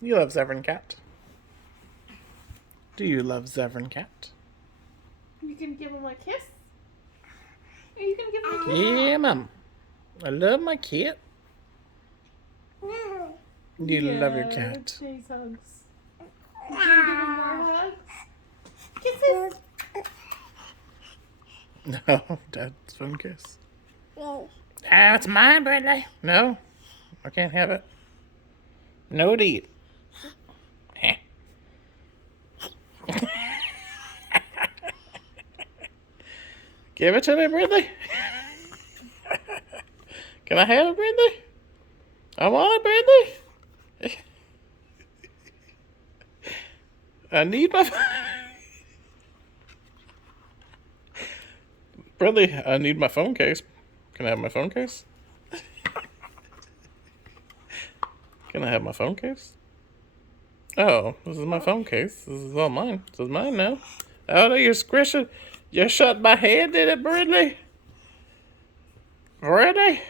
You love Zevran cat. Do you love Zevran cat? You can give him a kiss? Are you gonna give him a kiss? Yeah, Mom. I love my cat. You love your cat. Nice hugs. You can give him more hugs? Kisses! No, Dad's phone kiss. That's mine, Brinley. No, I can't have it. No to eat. Give it to me, Brinley. Can I have it, Brinley? I want it, Brinley. I need my... Brinley, I need my phone case. Can I have my phone case? Can I have my phone case? Oh, this is my phone case. This is all mine. This is mine now. Oh, no, you're squishing. You shut my hand in it, Brinley. Brinley.